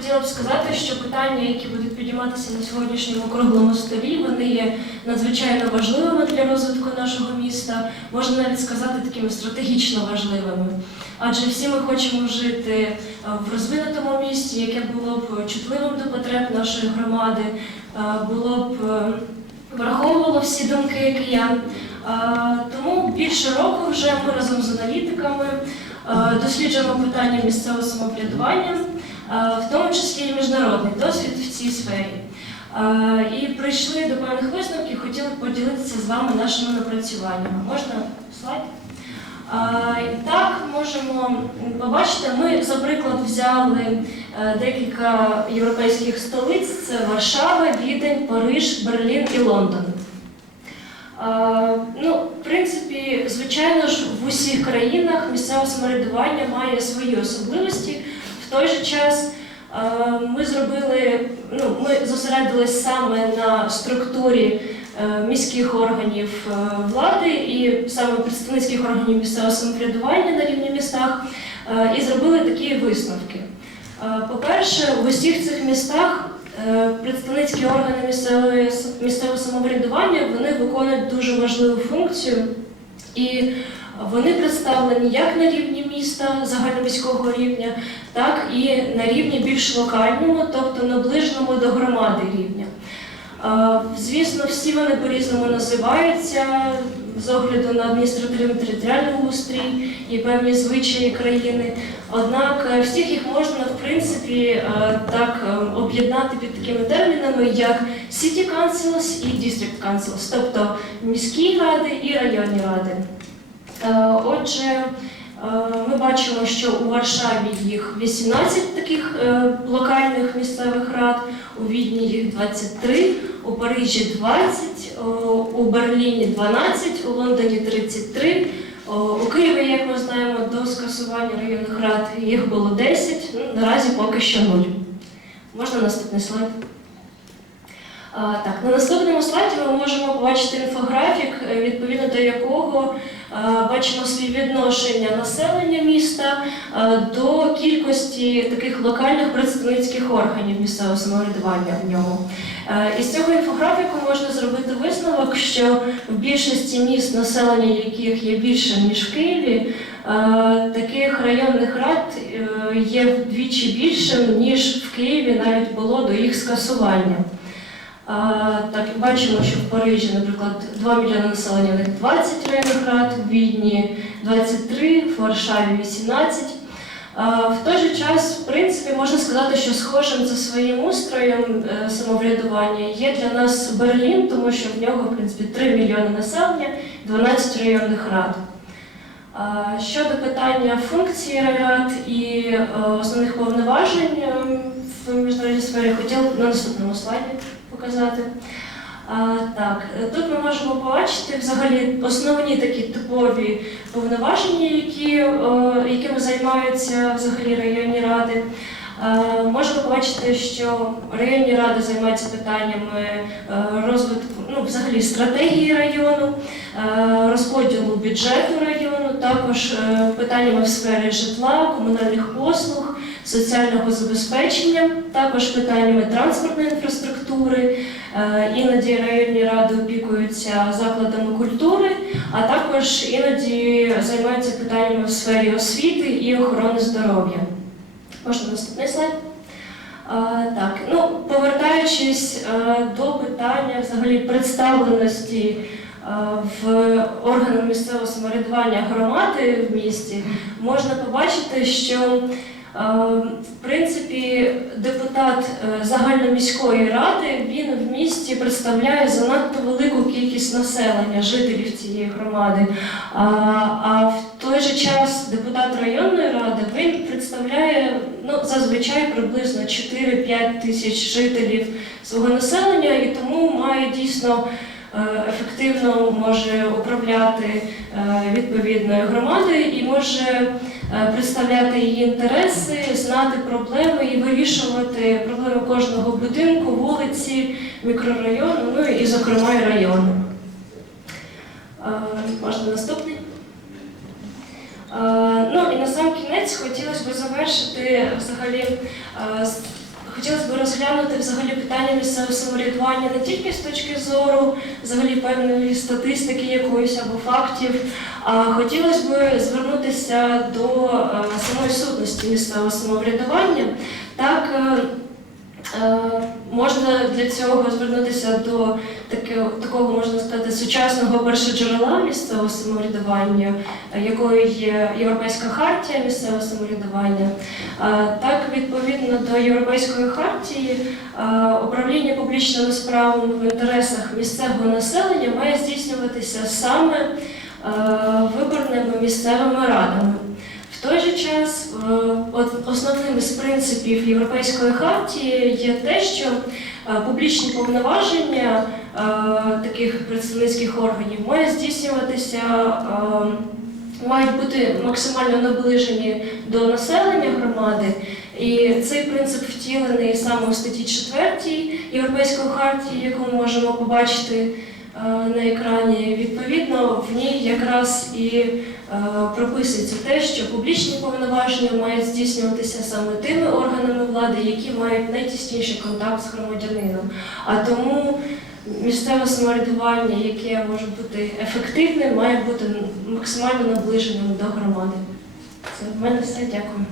хотіла б сказати, що питання, які будуть підійматися на сьогоднішньому круглому столі, вони є надзвичайно важливими для розвитку нашого міста, можна навіть сказати такими стратегічно важливими. Адже всі ми хочемо жити е, в розвинутому місті, яке було б чутливим до потреб нашої громади, е, було б е, враховувало всі думки киян. Тому більше року вже ми разом з аналітиками досліджуємо питання місцевого самоврядування, в тому числі і міжнародний досвід в цій сфері. І прийшли до певних висновків, хотіли поділитися з вами нашими напрацюваннями. Можна слайд? Так можемо побачити, ми, за приклад, взяли е, декілька європейських столиць: це Варшава, Відень, Париж, Берлін і Лондон. Ну, в принципі, звичайно ж, в усіх країнах місцеве самоврядування має свої особливості. В той же час е, ми зробили, ну, ми зосередились саме на структурі е, міських органів е, влади і саме представницьких органів місцевого самоврядування на рівні містах, і зробили такі висновки. По-перше, в усіх цих містах Представницькі органи місцевого самоврядування вони виконують дуже важливу функцію, і вони представлені як на рівні міста загальноміського рівня, так і на рівні більш локальному, тобто наближеному до громади рівня. Звісно, всі вони по-різному називаються з огляду на адміністративно-територіальний устрій і певні звичаї країни. Однак е, всіх їх можна в принципі е, так е, об'єднати під такими термінами, як City Councils і District Councils, тобто міські ради і районні ради. Е, Отже, е, ми бачимо, що у Варшаві їх 18 таких е, локальних місцевих рад, у Відні їх 23, у Парижі 20, у Берліні 12, у Лондоні 33. О, У Києві, як ми знаємо, до скасування районних рад їх було 10, ну, наразі поки що 0. Можна наступний слайд? Так, на наступному слайді ми можемо побачити інфографік, е, відповідно до якого е, бачимо співвідношення населення міста е, до кількості таких локальних представницьких органів місцевого самоврядування в ньому. Із цього інфографіку можна зробити висновок, що в більшості міст, населення яких є більше ніж в Києві, таких районних рад є вдвічі більшим, ніж в Києві навіть було до їх скасування. Так, бачимо, що в Парижі, наприклад, 2 мільйони населення, у них 20 районних рад, в Відні 23, в Варшаві 18. В той же час, в принципі, можна сказати, що схожим за своїм устроєм е, самоврядування є для нас Берлін, тому що в нього, в принципі, 3 мільйони населення, 12 районних рад. Щодо питання функції райрад і е, основних повноважень в міжнародній сфері, хотіла на наступному слайді показати. А, так, е, тут ми можемо побачити взагалі основні такі типові повноваження, які, е, якими займаються взагалі районні ради. Е, Можемо побачити, що районні ради займаються питаннями е, розвитку, ну, взагалі стратегії району, е, розподілу бюджету району, також питаннями в сфері житла, комунальних послуг, соціального забезпечення, також питаннями транспортної інфраструктури. Іноді районні ради опікуються закладами культури, а також іноді займаються питаннями в сфері освіти і охорони здоров'я. Можна наступний слайд? Так, ну повертаючись е, до питання взагалі представленості е, в органах місцевого самоврядування громади в місті, можна побачити, що е, в принципі депутат загальноміської ради він в місті представляє занадто велику кількість населення, жителів цієї громади. А в той же час депутат районної ради він представляє ну, зазвичай приблизно 4-5 тисяч жителів свого населення і тому має дійсно е, ефективно може управляти е, відповідною громадою і може е, представляти її інтереси, знати проблеми і вирішувати проблеми кожного будинку, вулиці, мікрорайону, ну і, зокрема, і району. Можна наступний. Е, і на сам кінець хотілося б завершити взагалі е, хотілося б розглянути взагалі питання місцевого самоврядування не тільки з точки зору взагалі певної статистики якоїсь або фактів, а хотілося б звернутися до е, самої сутності місцевого самоврядування. Так, е, е, можна для цього звернутися до таке- такого, можна сказати, сучасного першоджерела місцевого самоврядування, якою є Європейська хартія місцевого самоврядування. Так, відповідно до Європейської хартії, управління публічними справами в інтересах місцевого населення має здійснюватися саме виборними місцевими радами. В же час е, основним із принципів Європейської хартії є те, що е, публічні повноваження е, таких представницьких органів мають здійснюватися, мають бути максимально наближені до населення громади. І цей принцип втілений саме у статті 4 Європейської хартії, яку ми можемо побачити на екрані. Відповідно, в ній якраз і е, прописується те, що публічні повноваження мають здійснюватися саме тими органами влади, які мають найтісніший контакт з громадянином. А тому місцеве самоврядування, яке може бути ефективним, має бути максимально наближеним до громади. Це в мене все. Дякую.